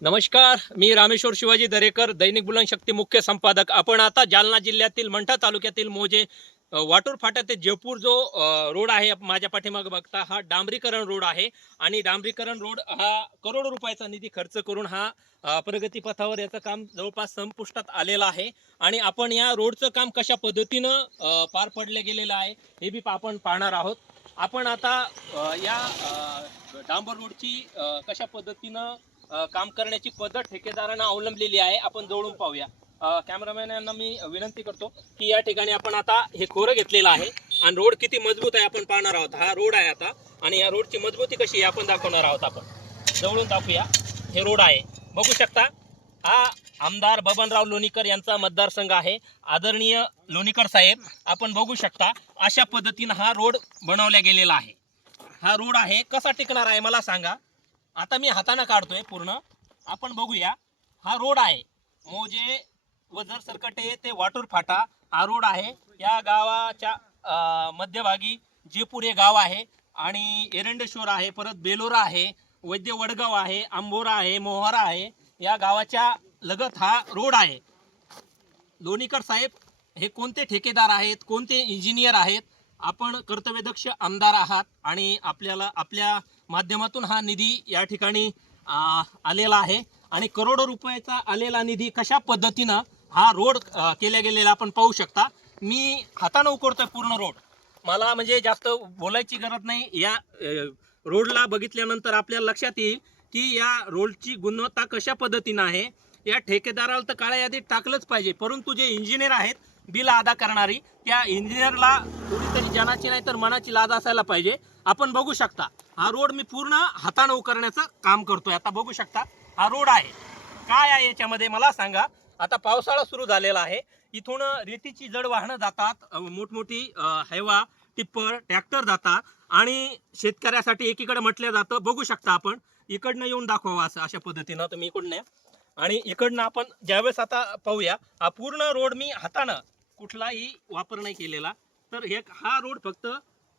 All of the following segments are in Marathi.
नमस्कार मी रामेश्वर शिवाजी दरेकर दैनिक बुलंद शक्ती मुख्य संपादक. आपण आता जालना जिल्ह्यातील मंठा तालुक्यातील मोजे वाटूर फाटा ते जयपूर जो रोड आहे माझ्या पाठीमागे बघता हा डांबरीकरण रोड आहे. आणि डांबरीकरण रोड हा करोडो रुपयाचा निधी खर्च करून हा प्रगतीपथावर याचं काम जवळपास संपुष्टात आलेलं आहे. आणि आपण या रोडचं काम कशा पद्धतीनं पार पडले गेलेलं आहे हे बी आपण पाहणार आहोत. आपण आता या डांबर रोडची कशा पद्धतीनं काम करण्याची पद्धत ठेकेदारांना अवलंबलेली आहे. आपण जवळून पाहूया. कॅमेरामॅन यांना मी विनंती करतो की या ठिकाणी आपण आता हे खोरं घेतलेलं आहे आणि रोड किती मजबूत आहे आपण पाहणार आहोत. हा रोड आहे आता आणि या रोडची मजबूती कशी आहे आपण दाखवणार आहोत आपण. जवळून दाखवूया. हे रोड आहे. बघू शकता हा आमदार बबनराव लोणीकर यांचा मतदारसंघ आहे. आदरणीय लोणीकर साहेब आपण बघू शकता अशा पद्धतीनं हा रोड बनवला गेलेला आहे. हा रोड आहे कसा टिकणार आहे मला सांगा. आता मी हातानं काढतोय पूर्ण. आपण बघूया. हा रोड आहे. मोजे व जर सरकटे ते वाटूर फाटा हा रोड आहे. या गावाच्या मध्यभागी जेपूर हे गाव आहे आणि एरंडेश्वर आहे परत बेलोरा आहे वैद्य वडगाव आहे आंबोरा आहे मोहरा आहे. या गावाच्या लगत हा रोड आहे. लोणीकर साहेब हे कोणते ठेकेदार आहेत? कोणते इंजिनियर आहेत? आपण कर्तव्यदक्ष आमदार आहात आणि आपल्याला आपल्या माध्यमातून हा निधी या ठिकाणी आलेला आहे. आणि करोडो रुपयाचा आलेला निधी कशा पद्धतीनं हा रोड केल्या गेलेला आपण पाहू शकता. मी हातानं उकडतोय पूर्ण रोड. मला म्हणजे जास्त बोलायची गरज नाही. या रोडला बघितल्यानंतर आपल्याला लक्षात येईल की या रोडची गुणवत्ता कशा पद्धतीनं आहे. या ठेकेदाराला तर काळ्या यादीत टाकलंच पाहिजे. परंतु जे इंजिनियर आहेत बिल अदा करणारी त्या इंजिनियरला थोडीतरी जनाची नाही तर मनाची लाज असायला पाहिजे. आपण बघू शकता हा रोड मी पूर्ण हातानं उकरण्याचं काम करतोय. आता बघू शकता हा रोड आहे. काय आहे याच्यामध्ये मला सांगा. आता पावसाळा सुरू झालेला आहे. इथून रेतीची जड वाहनं जातात मोठमोठी हैवा टिप्पर ट्रॅक्टर जातात आणि शेतकऱ्यासाठी एकीकडे म्हटलं जातं बघू शकता आपण. इकडनं येऊन दाखवावं असं अशा पद्धतीनं तुम्ही इकडनं आणि इकडनं आपण ज्यावेळेस आता पाहूया हा पूर्ण रोड मी हातानं कुठलाही वापर नाही केलेला. तर हे हा रोड फक्त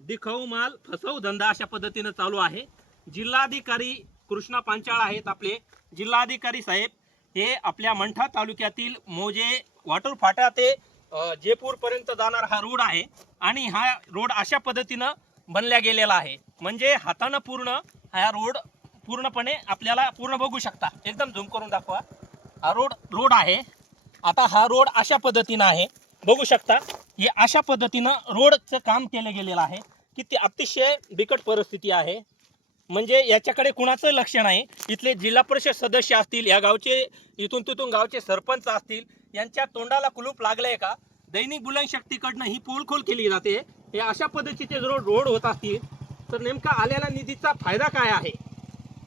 दिखाऊ माल फसवू धंदा अशा पद्धतीनं चालू आहे. जिल्हाधिकारी कृष्णा पांचाळ आहेत आपले. जिल्हाधिकारी साहेब हे आपल्या मंठा तालुक्यातील मोजे वाटूर फाटा ते जयपूरपर्यंत जाणारा हा रोड आहे आणि हा रोड अशा पद्धतीनं बनल्या गेलेला आहे. म्हणजे हातानं पूर्ण हा रोड पूर्णपणे आपल्याला पूर्ण बघू शकता. एकदम झूम करून दाखवा. हा रोड रोड आहे. आता हा रोड अशा पद्धतीनं आहे. बघू शकता हे अशा पद्धतीनं रोडचं काम केलं गेलेलं आहे की ती अतिशय बिकट परिस्थिती आहे. म्हणजे याच्याकडे कुणाचं लक्ष नाही. इथले जिल्हा परिषद सदस्य असतील या गावचे इथून तिथून गावचे सरपंच असतील यांच्या तोंडाला कुलूप लागलंय का? दैनिक बुलनशक्तीकडनं ही पोलखोल केली जाते. हे अशा पद्धतीचे जर रोड होत असतील तर नेमका आलेला निधीचा फायदा काय आहे?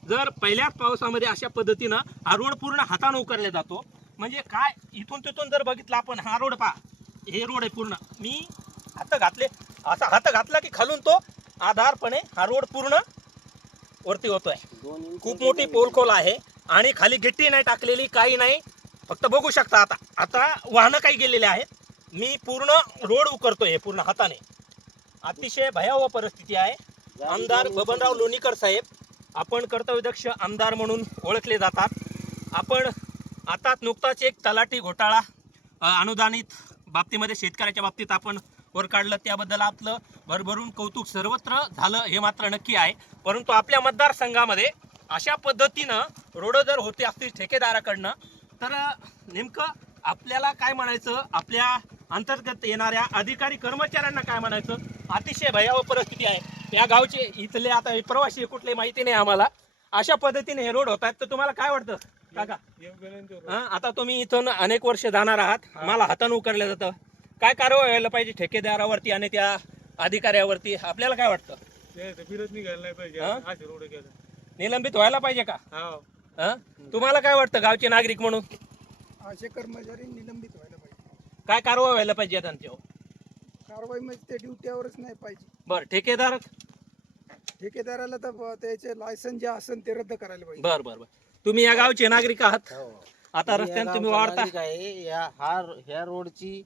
जर पहिल्याच पावसामध्ये अशा पद्धतीनं हा रोड पूर्ण हातानं उकरला जातो म्हणजे काय? इथून तिथून जर बघितलं आपण हा रोड पहा. हे रोड आहे पूर्ण. मी हात घातले असा हात घातला की खालून तो आधारपणे हा रोड पूर्ण वरती होतोय. खूप मोठी पोलखोल आहे आणि खाली गिट्टी नाही टाकलेली काही नाही. फक्त बघू शकता आता. आता वाहनं काही गेलेले आहेत. मी पूर्ण रोड उकरतोय हे पूर्ण हाताने. अतिशय भयावह परिस्थिती आहे. आमदार बबनराव लोणीकर साहेब आपण कर्तव्यदक्ष आमदार म्हणून ओळखले जातात. आपण आता नुकताच एक तलाठी घोटाळा अनुदानित बाबतीमध्ये शेतकऱ्याच्या बाबतीत आपण वर काढलं त्याबद्दल आपलं भरभरून कौतुक सर्वत्र झालं हे मात्र नक्की आहे. परंतु आपल्या मतदारसंघामध्ये अशा पद्धतीनं रोड जर होते असतील ठेकेदाराकडनं तर नेमकं आपल्याला काय म्हणायचं? आपल्या अंतर्गत येणाऱ्या अधिकारी कर्मचाऱ्यांना काय म्हणायचं? अतिशय भयावह परिस्थिती आहे. या गावचे इथले आता प्रवासी कुठले माहिती नाही आम्हाला. अशा पद्धतीने हे रोड होत आहेत तर तुम्हाला काय वाटतं? काका. हं, आता तुम्ही इथून अनेक वर्ष जाणार आहात. मला हातानं उकरलं जातं. काय कारवाई व्हायला पाहिजे ठेकेदारावरती आणि त्या अधिकाऱ्यावरती? आपल्याला काय वाटतं? बिलच निघायला नाही पाहिजे. हा? रोड निलंबित व्हायला पाहिजे का? हा. हं? तुम्हाला काय वाटतं गावचे नागरिक म्हणून? असे कर्मचारी निलंबित व्हायला पाहिजे. काय कारवाई व्हायला पाहिजे त्यांच्यावर? कारवाई म्हणजे ते ड्युटीवरच नाही पाहिजे. बरं ठेकेदार? ठेकेदाराला तर ब- त्याचे लायसन जे असेल ते रद्द करायला पाहिजे. बर बर बर. तुम्ही या गावचे नागरिक आहात. आता मी या रस्त्याने तुम्ही वाढता. आहे. या हा ह्या रोडची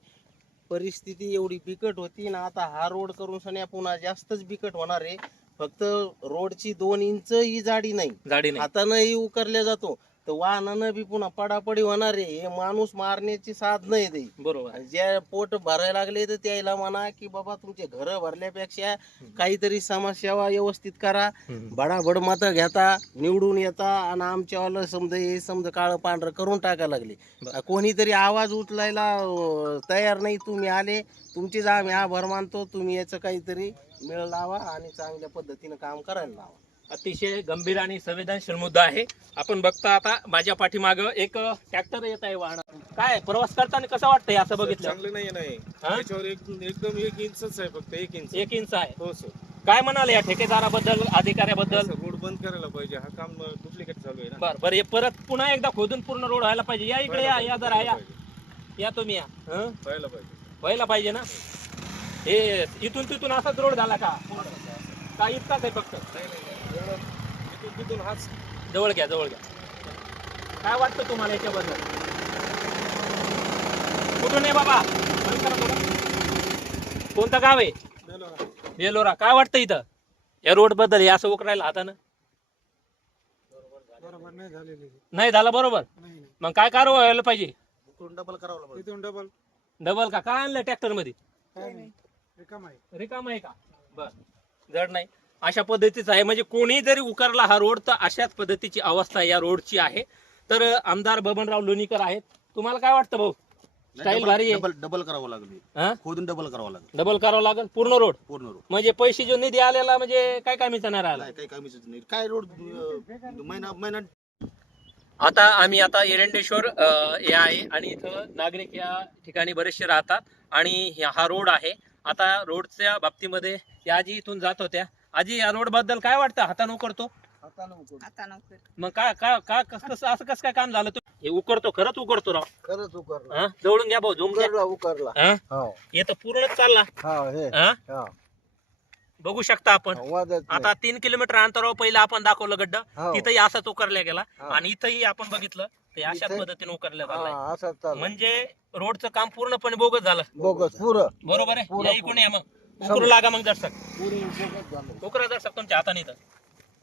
परिस्थिती एवढी बिकट होती ना आता हा रोड करून सन्या पुन्हा जास्तच बिकट होणार आहे. फक्त रोडची दोन इंच ही जाडी नाही. जाडी नाही. हातानंही उकरल्या जातो. तर वाहनानं बी पुन्हा पडापडी होणार आहे. हे माणूस मारण्याची साध नाही ते बरोबर. ज्या पोट भरायला लागले तर त्याला म्हणा की बाबा तुमचे घर भरल्यापेक्षा काहीतरी समाजसेवा व्यवस्थित करा. बडाबड मत घेता निवडून येता आणि आमच्यावाला समजा हे समजा काळं पांढरं करून टाकायला लागले. कोणीतरी आवाज उचलायला अं, तयार नाही तुम्ही आले. तुमचीच आम्ही आभार मानतो. तुम्ही याचं काहीतरी मेळ लावा आणि चांगल्या पद्धतीनं काम करायला लावा. अतिशय गंभीर आणि संवेदनशील मुद्दा आहे. आपण बघता आता माझ्या पाठीमाग एक ट्रॅक्टर येत आहे वाहन. काय प्रवास करताना कसं वाटतंय असं बघितलं? चांगलं नाही नाही हा? त्याच्यावर एक एकदम एक इंचच आहे फक्त एक इंच. एक इंच आहे. हो सर. काय म्हणाले या ठेकेदाराबद्दल अधिकाऱ्याबद्दल? रोड बंद करायला पाहिजे हा काम डुप्लिकेट चालू आहे ना. बर बर हे परत पुन्हा एकदा खोदून पूर्ण रोड व्हायला पाहिजे. या इकडे या या जरा या. या तुम्ही या. हं? व्हायला पाहिजे. व्हायला पाहिजे ना? हे इथून तिथून असाच रोड झाला का? का इतकाच आहे फक्त. नाही, नाही, एवढं इथून तिथून हाच जवळ घ्या जवळ घ्या. काय वाटतं तुम्हाला याच्याबद्दल? कुठून आहे बाबा. कोणतं गाव आहे? बेलोरा काय वाटतं इथं? या रोडबद्दल हे असं उकरायला हातानं? बरोबर नाही झालेली नाही झालं बरोबर. नाही नाही. मग काय कारवाई व्हायला पाहिजे? डबल करावं तिथून डबल डबल का? काय आणलं ट्रॅक्टरमध्ये? काय नाही. रिकाम आहे रिकाम आहे का? बर. जड नाही. अशा पद्धतीचं आहे. म्हणजे कोणी जरी उकारला हा रोड तर अशाच पद्धतीची अवस्था या रोडची आहे. तर आमदार बबनराव लोणीकर आहेत. तुम्हाला काय वाटतं भाऊ? स्टाईल भारी आहे. डबल डबल करावं लागली? खोदून डबल करावं लागलं. डबल करावं लागेल? पूर्ण रोड? पूर्ण रोड. म्हणजे पैसे जो निधी आलेला म्हणजे काय कामीचा नाही राहिला नाही काही कमीच नाही. काय रोड महिना महिना आता आम्ही आता एरंडेश्वर हे आहे. आणि इथं नागरिक या ठिकाणी बरेचसे राहतात. आणि हा रोड आहे. आता रोडच्या बाबतीमध्ये या आजी इथून जात होत्या. आजी या रोडबद्दल काय वाटतं? हातानं आता नव्हतं मग काय काय काय कसं कसं असं कसं काय काम झालं तू? हे उकरतो खरंच उकरतो राव. खरंच उकरला हा? जवळून घ्या भाऊ झुम घ्या. उकरला उकरला हा? हो. हे तर पूर्णच चालला. हा हे. हा? हा. बघू शकता आपण. वादच आता तीन किलोमीटर अंतरावर पहिला आपण दाखवलं गड्ड. हो. तिथंही असाच उकरल्या गेला. हा. आणि इथंही आपण बघितलं. ते अशाच इथं- पद्धतीने उकरल्या झालाय असं चालू. म्हणजे रोडचं काम पूर्णपणे बोगस झालं. बोगस पुरं. बरोबर आहे? पूर्ण- या इकडून या मग. उकरू लागा मग दर्शक. पुरे बोगस झालं. उकरा दर्शक तुमच्या हाताने इथं.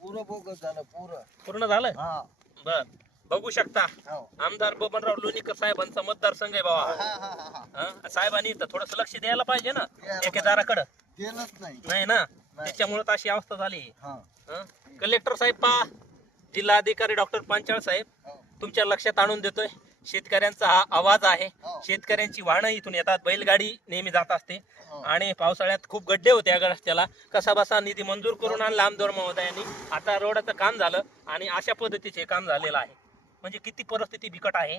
पुरं बोगस झालं पुरं. पूर्ण झालं? हा. बर. बघू शकता. हो. आमदार बबनराव लोणीकर साहेबांचा मतदारसंघ आहे बाबा. हा हा हा हा. हा? साहेबांनी इथं थोडस लक्ष द्यायला पाहिजे ना. द्यायला ठेकेदाराकडं. केलंच नाही. नाही ना? त्याच्यामुळे तर अशी अवस्था झाली. हं? कलेक्टर साहेब पा जिल्हाधिकारी डॉक्टर पांचाळ साहेब. हो. तुमच्या लक्षात आणून देतोय. शेतकऱ्यांचा हा आवाज आहे. हो. शेतकऱ्यांची वाहनं इथून येतात. बैलगाडी नेहमी जात असते. हो. आणि पावसाळ्यात खूप गड्डे होते या रस्त्याला. कसा बसा निधी मंजूर करून आणला आमदार महोदयांनी आता रोडाचं काम झालं आणि अशा पद्धतीचे काम झालेलं आहे. म्हणजे किती परिस्थिती बिकट आहे.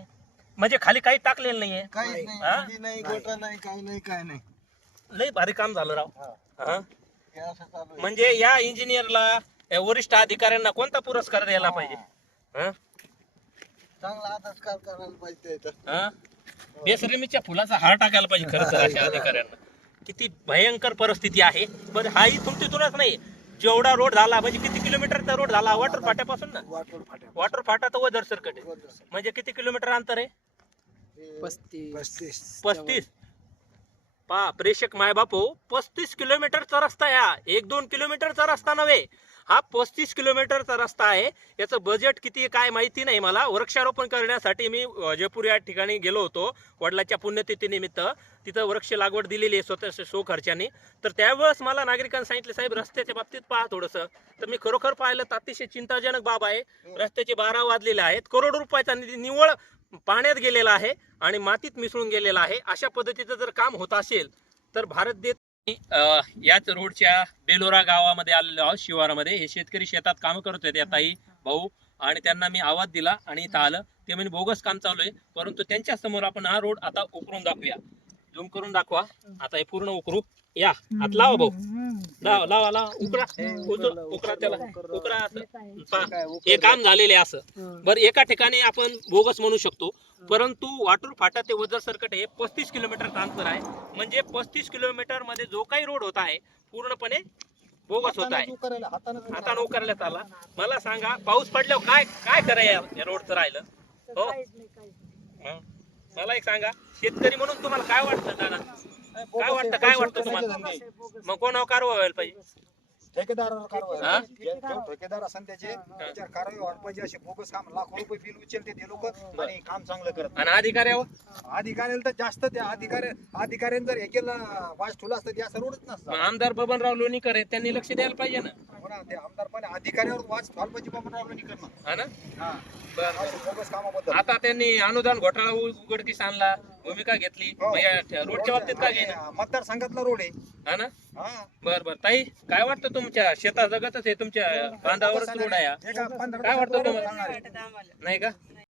म्हणजे खाली काही टाकलेलं नाहीये. काहीच? नाही. नदी नाही गोटा नाही काही नाही काय नाही. लय भारी काम झालं राव. हा. म्हणजे या इंजिनियरला या वरिष्ठ अधिकाऱ्यांना कोणता पुरस्कार द्यायला पाहिजे? हं? चांगला अभ्यासकार करायला पाहिजे इथं. हं? बेसरमीच्या फुलाचा हार टाकायला पाहिजे खरं तर अशा अधिकाऱ्यांना. किती भयंकर परिस्थिती आहे. बरं हा इथून तिथूनच नाही. जेवढा रोड झाला म्हणजे किती किलोमीटरचा रोड झाला? वॉटर फाट्यापासून ना? वाटोळ फाट्या वॉटर फाटा तर वदर सरकट आहे. म्हणजे किती किलोमीटर अंतर आहे? पस्तीस. पस्तीस. पस्तीस. पा प्रेक्षक माय बापू पस्तीस किलोमीटरचा रस्ता हा. एक दोन किलोमीटरचा रस्ता नव्हे. हा पस्तीस किलोमीटरचा रस्ता आहे. याचं बजेट किती काय माहिती नाही मला. वृक्षारोपण करण्यासाठी मी जयपूर या ठिकाणी गेलो होतो वडिलाच्या पुण्यतिथीनिमित्त. तिथं वृक्ष लागवड दिलेली आहे स्वतःच्या शो खर्चाने. तर त्यावेळेस मला नागरिकांनी सांगितलं साहेब रस्त्याच्या बाबतीत पहा थोडंसं. तर मी खरोखर पाहिलं तर अतिशय चिंताजनक बाब आहे. रस्त्याचे बारा वाजलेले आहेत. करोड रुपयाचा निधी निव्वळ पाण्यात गेलेला आहे आणि मातीत मिसळून गेलेला आहे. अशा पद्धतीचं जर काम होत असेल तर भारत देत याच रोडच्या बेलोरा गावामध्ये आलेलो आहोत शिवारामध्ये. हे शेतकरी शेतात काम करत होते ताई भाऊ. आणि त्यांना मी आवाज दिला आणि इथं आलं. ते म्हणजे बोगस काम चालू आहे. परंतु त्यांच्यासमोर आपण हा रोड आता उकरून दाखवूया. झूम करून दाखवा. आता हे पूर्ण उकरू. या हात लावा भाऊ. लावा लावा लावा. उकरा. उचल- उकरा त्याला. उकरा असं. पहा, हे काम झालेले आहे असं. बरं एका ठिकाणी आपण बोगस म्हणू शकतो. परंतु वाटूर फाटा ते वजर सरकट हे पस्तीस किलोमीटरचं अंतर आहे. म्हणजे पस्तीस किलोमीटरमध्ये जो काही रोड होत आहे पूर्णपणे बोगस होत आहे. आता नोकरल्यात आला. मला सांगा पाऊस पडल्यावर काय काय करायचं या रोडचं राहिलं? हो? हं? मला एक सांगा शेतकरी म्हणून तुम्हाला काय वाटतं दादा? काय वाटतं काय वाटतं तुम्हाला? मग कोणावर कारवाई व्हायला पाहिजे? ठेकेदारावर कारवाई हा? जे- जो ठेकेदार असेल त्याचे त्याच्यावर कारवाई व्हायला पाहिजे असे बोगस काम लाखो रुपये बिल उचलते ते लोक आणि काम चांगलं करत आणि अधिकाऱ्यावर? अधिकाऱ्याला तर जास्त त्या अधिकारी अधिकाऱ्याने जर हे केलं वाच ठेवला असतं ते असं रोडच मग नसतं आमदार बबनराव लोणीकर आहेत त्यांनी लक्ष द्यायला पाहिजे ना. हो ना, ते आमदार पण अधिकाऱ्यावर वाच ठेवायला पाहिजे बाबा रावलं करणं हा ना? हा. बरं असे बोगस कामाबद्दल. आता त्यांनी अनुदान घोटाळा उ- उघडकीस आणला भूमिका घेतली. हो. मग या ठ- रोडच्या बाबतीत काय आणि मतदारसंघातला रोड आहे. हा ना? हा. बर बर. ताई काय वाटतं तुमच्या शेता जगतच आहे तुमच्या बांधावरच रोड आहे. हा. काय वाटतं तुम्हाला? नाही का?